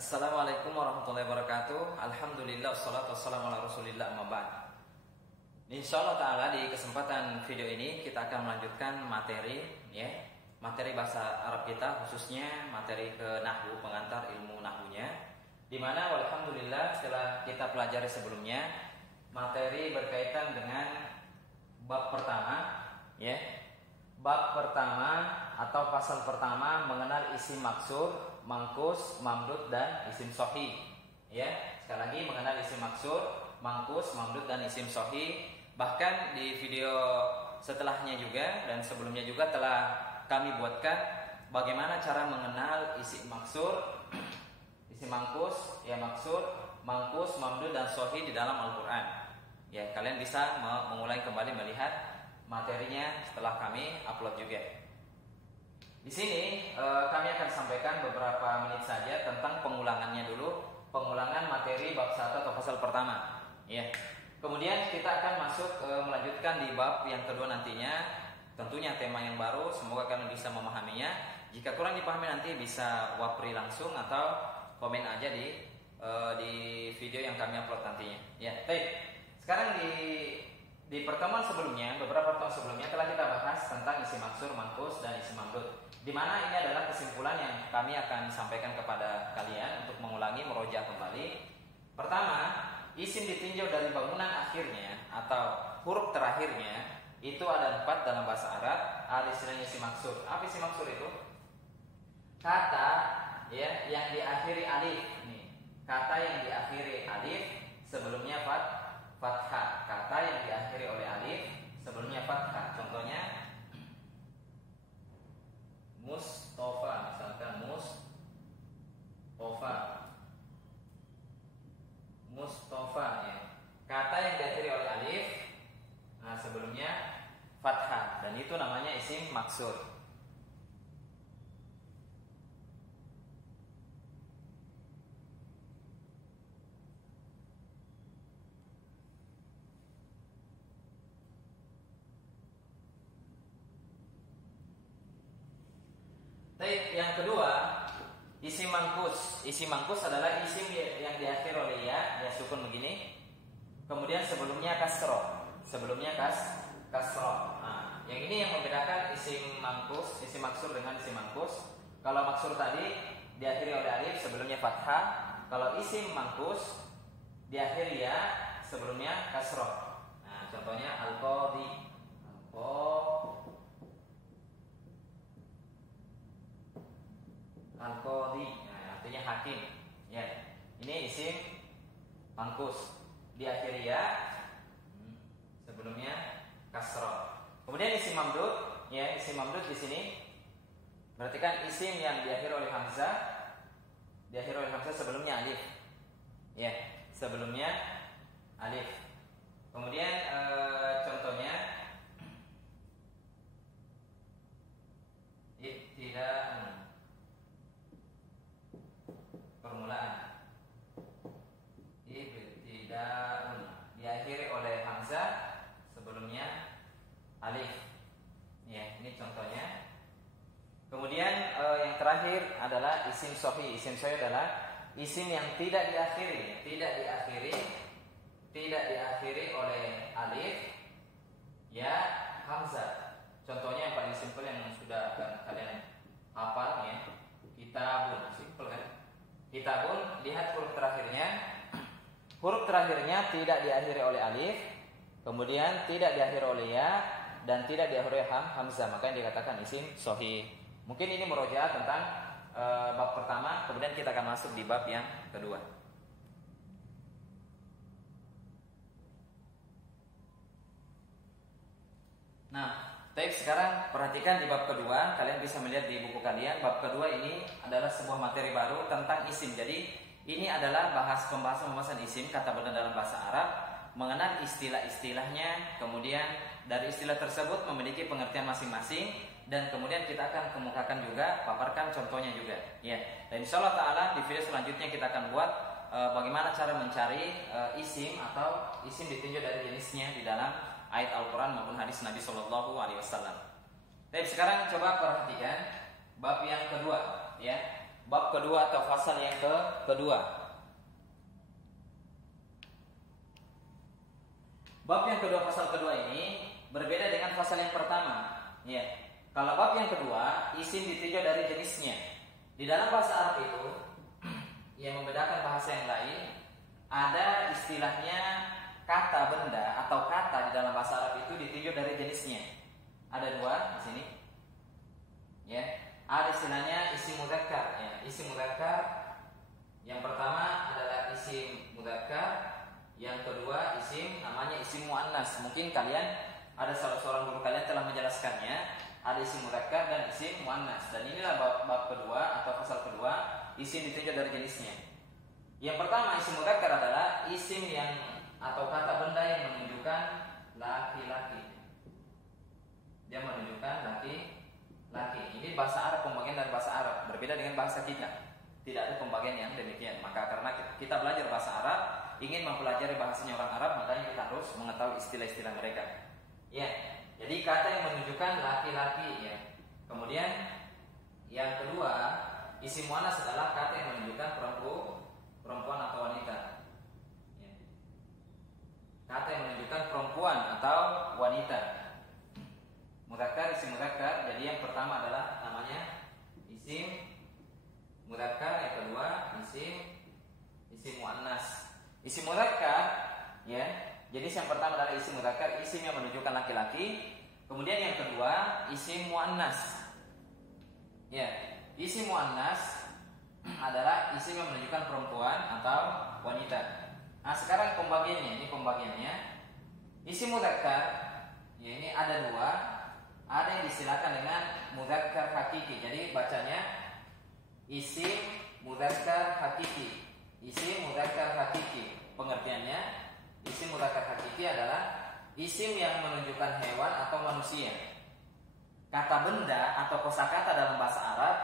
Assalamualaikum warahmatullahi wabarakatuh. Alhamdulillah wassalatu wassalamu ala rasulillah amma ba'd. Insyaallah ta'ala di kesempatan video ini kita akan melanjutkan materi materi bahasa Arab kita, khususnya materi ke nahwu, pengantar ilmu nahwunya, di mana alhamdulillah setelah kita pelajari sebelumnya materi berkaitan dengan bab pertama bab pertama atau pasal pertama mengenal isim maksur, mangkus, mamdud dan isim sahih. Sekali lagi mengenal isim maksur, mangkus, mamdud dan isim sahih. Bahkan di video setelahnya juga dan sebelumnya juga telah kami buatkan bagaimana cara mengenal isim maksur, isim mangkus, maksur, mangkus, mamdud dan sahih di dalam Al-Qur'an. Kalian bisa mengulangi kembali melihat materinya setelah kami upload juga. Di sini kami akan sampaikan beberapa menit saja tentang pengulangannya dulu, pengulangan materi bab 1 atau pasal pertama. Kemudian kita akan masuk melanjutkan di bab yang kedua nantinya. Tentunya tema yang baru, semoga kalian bisa memahaminya. Jika kurang dipahami nanti bisa wapri langsung atau komen aja di video yang kami upload nantinya. Baik. Sekarang di pertemuan sebelumnya, beberapa pertemuan sebelumnya telah kita bahas tentang isim maksur, mangkus dan isim mamdud. Di mana ini adalah kesimpulan yang kami akan sampaikan kepada kalian untuk mengulangi, meroja kembali. Pertama, isim ditinjau dari bangunan akhirnya atau huruf terakhirnya itu ada 4 dalam bahasa Arab. Ada istilahnya isim maksur. Apa isim maksur itu? Kata yang diakhiri alif. Kata yang diakhiri alif sebelumnya fathah. Kata yang diakhiri oleh alif sebelumnya fathah. Contohnya Mustafa, misalkan Mustafa Kata yang diakhiri oleh alif sebelumnya fathah, dan itu namanya isim maksur. Yang kedua, isim mangkus. Isim mangkus adalah isim yang diakhiri oleh ya sukun begini. Kemudian sebelumnya kasroh. Yang ini yang membedakan isim mangkus, isim maksur dengan isim mangkus. Kalau maksur tadi diakhiri oleh alif sebelumnya fathah. Kalau isim mangkus diakhiri ya sebelumnya kasroh. Contohnya al-qadhi. Al-qadhi, artinya hakim. Ini isim mangkus, diakhiri ya sebelumnya kasroh. Kemudian isim mamdud, isim mamdud di sini berarti kan isim yang diakhiri oleh hamzah, sebelumnya alif. Sebelumnya alif. Kemudian contohnya ibtida'un, permulaan. Ibtida'un diakhiri oleh hamzah sebelumnya alif. Ini contohnya. Kemudian yang terakhir adalah isim sahih. Isim sahih adalah isim yang tidak diakhiri oleh alif hamzah. Contohnya yang paling simpel yang sudah kalian hafal kitabun, simpel kan? Kitabun, lihat huruf terakhirnya tidak diakhiri oleh alif, kemudian tidak diakhiri oleh ya, dan tidak diakhiri oleh hamzah, maka yang dikatakan isim sahih. Mungkin ini merojaah tentang bab pertama, kemudian kita akan masuk di bab yang kedua. Sekarang perhatikan di bab kedua, kalian bisa melihat di buku kalian. Bab kedua ini adalah sebuah materi baru tentang isim. Jadi ini adalah pembahasan isim, kata benar dalam bahasa Arab, mengenal istilah-istilahnya, kemudian dari istilah tersebut memiliki pengertian masing-masing, dan kemudian kita akan kemukakan juga, paparkan contohnya juga. Dan insyaallah ta'ala di video selanjutnya kita akan buat bagaimana cara mencari isim atau isim ditinjau dari jenisnya di dalam ayat Al-Quran maupun hadis Nabi Shallallahu Alaihi Wasallam. Sekarang coba perhatikan bab yang kedua. bab kedua atau fasal yang kedua. Bab yang kedua, fasal kedua ini berbeda dengan fasal yang pertama. Ya. Kalau bab yang kedua, isim ditinjau dari jenisnya. Di dalam bahasa Arab itu yang membedakan bahasa yang lain, ada istilahnya kata benda atau kata di dalam bahasa Arab itu ditinjau dari jenisnya. Ada dua di sini. Ya. Ada istilahnya isim mudzakkar. Ya. Isim mudzakkar yang pertama adalah isim mudzakkar. Yang kedua namanya isim muannas. Mungkin kalian ada salah seorang guru kalian telah menjelaskannya. Ada isim mudzakkar dan isim muannas. Dan inilah bab kedua atau fasal kedua, isim ditinjau dari jenisnya. Yang pertama isim mudzakkar adalah isim yang atau kata benda yang menunjukkan laki-laki. Dia menunjukkan laki-laki. Ini bahasa Arab, pembagian dari bahasa Arab berbeda dengan bahasa kita. Tidak ada pembagian yang demikian. Maka karena kita belajar bahasa Arab, ingin mempelajari bahasanya orang Arab, makanya kita harus mengetahui istilah-istilah mereka. Ya, jadi kata yang menunjukkan laki-laki. Ya. Kemudian yang kedua, isim muannas adalah kata yang menunjukkan perempuan atau wanita. Ya. Kata yang menunjukkan perempuan atau wanita. Mudzakkar, isim mudzakkar. Jadi yang pertama adalah namanya isim mudzakkar, yang kedua isim muannas. Isim mudzakkar, ya. Jadi yang pertama adalah isim mudzakkar, isim yang menunjukkan laki-laki. Kemudian yang kedua isim muannas. Ya, isim muannas adalah isim yang menunjukkan perempuan atau wanita. Nah, sekarang pembagiannya, ini pembagiannya. Isim mudzakkar, ya ini ada dua. Ada yang disilakan dengan mudzakkar hakiki. Jadi bacanya isim mudzakkar hakiki. Isim mudzakkar hakiki. Pengertiannya, isim mudzakkar hakiki adalah isim yang menunjukkan hewan atau manusia. Kata benda atau kosakata dalam bahasa Arab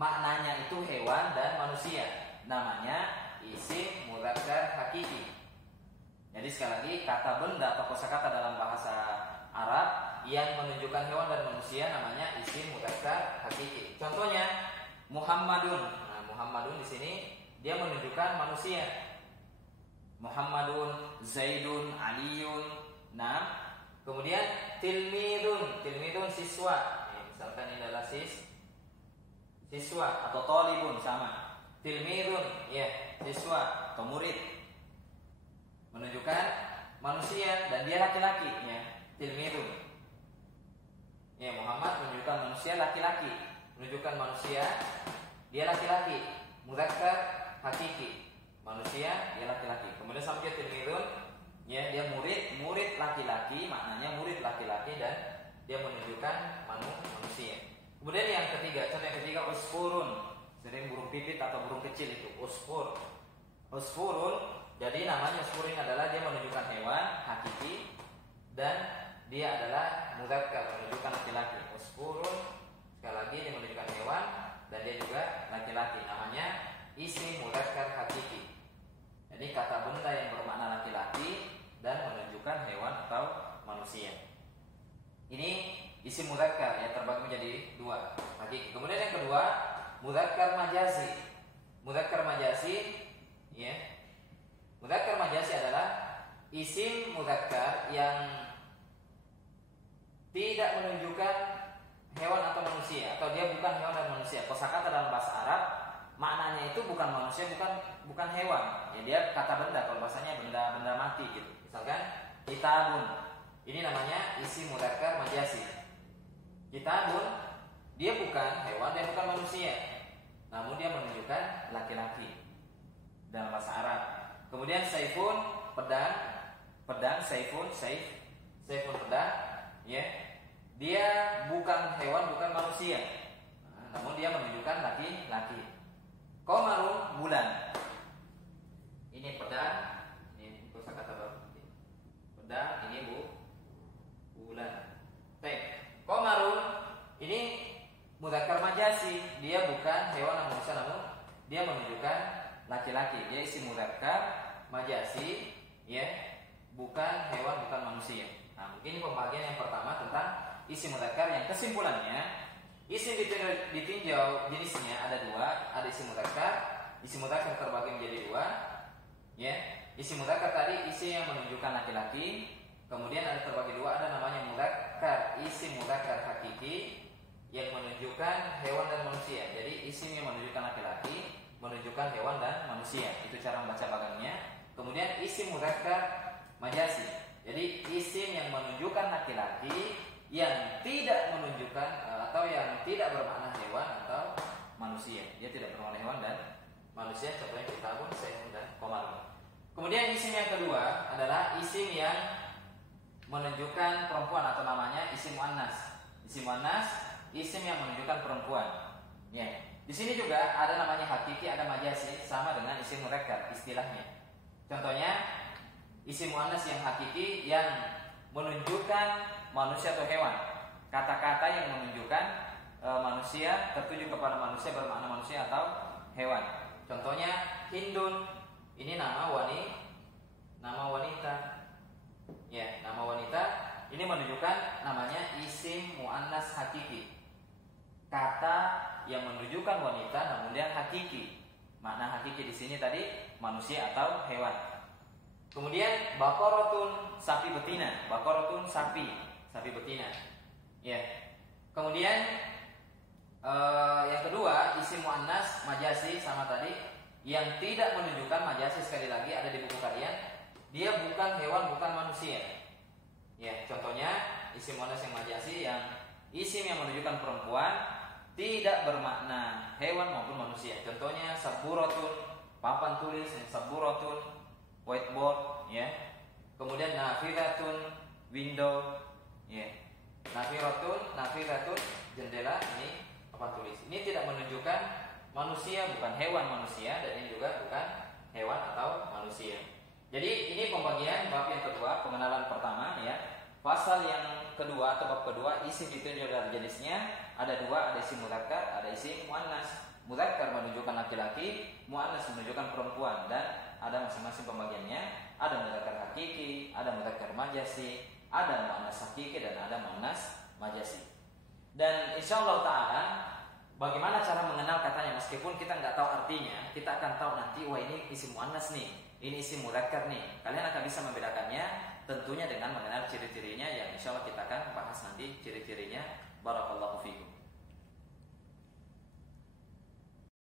maknanya itu hewan dan manusia. Namanya isim mudzakkar hakiki. Jadi sekali lagi, kata benda atau kosakata dalam bahasa Arab yang menunjukkan hewan dan manusia namanya isim mudzakkar hakiki. Contohnya Muhammadun. Nah, Muhammadun di sini dia menunjukkan manusia. Muhammadun, Zaidun, Aliyun. Nah, kemudian tilmidun siswa. Ya, misalkan ini adalah siswa atau thalibun sama. Tilmidun, ya, siswa atau murid. Menunjukkan manusia dan dia laki-laki, ya. Tilmidun. Ya, Muhammad menunjukkan manusia laki-laki. Menunjukkan manusia dia laki-laki. Mudzakkar hakiki. Manusia dia laki-laki. Kemudian sampai tilmidun, ya, dia murid laki-laki, maknanya murid laki-laki dan dia menunjukkan manusia. Kemudian yang ketiga, contoh yang ketiga usfurun. Sering burung pipit atau burung kecil itu usfur. Usfurun, jadi namanya usfur ini adalah dia menunjukkan hewan hakiki dan dia adalah mudzakkar, menunjukkan laki-laki. Usfurun, sekali lagi dia menunjukkan hewan dan dia juga laki-laki. Namanya isim mudzakkar hakiki. Jadi kata benda yang bermakna laki-laki dan menunjukkan hewan atau manusia. Ini isim mudzakkar yang terbagi menjadi dua. Hakiki. Kemudian yang kedua, mudzakkar majazi. Mudzakkar majazi, ya. Mudzakkar majazi adalah isim mudzakkar yang tidak menunjukkan hewan atau manusia, atau dia bukan hewan dan manusia. Kosakata dalam bahasa Arab maknanya itu bukan manusia, bukan hewan. Ya, dia kata benda, kalau bahasanya benda mati gitu. Misalkan kitabun. Ini namanya isim mudzakkar majazi. Kitabun, dia bukan hewan dan bukan manusia, namun dia menunjukkan laki-laki dalam bahasa Arab. Kemudian saifun, pedang, saifun pedang, ya. Dia bukan hewan, bukan manusia, namun dia menunjukkan laki-laki. Qamarun, bulan. Ini pedang, ini kosakata baru. Pedang, ini bulan. Baik. Qamarun ini mudzakkar majazi, dia bukan hewan atau manusia, namun dia menunjukkan laki-laki. Dia isim mudzakkar majazi, ya, bukan hewan, bukan manusia. Nah, mungkin pembagian yang pertama tentang isim mudzakkar, yang kesimpulannya isim ditinjau jenisnya ada dua, ada isim mudzakkar. Isim mudzakkar terbagi menjadi dua. Ya, isim mudzakkar tadi isim yang menunjukkan laki-laki. Kemudian ada terbagi dua, ada namanya mudzakkar, isim mudzakkar hakiki yang menunjukkan hewan dan manusia. Jadi isim yang menunjukkan laki-laki, menunjukkan hewan dan manusia. Itu cara membaca bagannya. Kemudian isim mudzakkar majasi. Jadi isim yang menunjukkan laki-laki yang tidak menunjukkan atau yang tidak bermakna hewan atau manusia. Dia tidak bermakna hewan dan manusia. Contohnya kitabun, sayun dan qamarun. Kemudian isim yang kedua adalah isim yang menunjukkan perempuan atau namanya isim muannas. Isim muannas, isim yang menunjukkan perempuan. Ya. Di sini juga ada namanya hakiki, ada majasi, sama dengan isim mudzakkar istilahnya. Contohnya isim muannas yang hakiki yang menunjukkan manusia atau hewan. Kata-kata yang menunjukkan manusia, tertuju kepada manusia, bermakna manusia atau hewan. Contohnya Hindun, ini nama wanita. Ya, nama wanita ini menunjukkan namanya isim muannas hakiki. Kata yang menunjukkan wanita namun dia hakiki. Makna hakiki di sini tadi manusia atau hewan. Kemudian baqaratun, sapi betina. Baqaratun, sapi betina. Ya. Kemudian yang kedua isim muannas majasi sama tadi yang tidak menunjukkan majasi, sekali lagi ada di buku kalian. Dia bukan hewan, bukan manusia. Ya, contohnya isim muannas yang majasi yang isim yang menunjukkan perempuan tidak bermakna hewan maupun manusia. Contohnya saburatun, papan tulis, saburatun, whiteboard, ya. Kemudian nafiratun, window, ya. Nafiratun, jendela, ini papan tulis. Ini tidak menunjukkan manusia, bukan hewan manusia, dan ini juga bukan hewan atau manusia. Jadi ini pembagian bab yang kedua, pengenalan pertama, ya. Pasal yang kedua atau bab kedua, isim ditunjuk dari jenisnya ada dua, ada isim mudzakkar, ada isim muannas. Mudzakkar menunjukkan laki-laki, muannas menunjukkan perempuan, dan ada masing-masing pembagiannya. Ada mudzakkar hakiki, ada mudzakkar majasi, ada muannas hakiki, dan ada muannas majasi. Dan insyaallah taala bagaimana cara mengenal katanya, meskipun kita nggak tahu artinya, kita akan tahu nanti, wah ini isim muannas nih, ini isim mudzakkar nih. Kalian akan bisa membedakannya tentunya dengan mengenal ciri-cirinya yang insyaallah kita akan bahas nanti ciri-cirinya. Barakallahu fikum.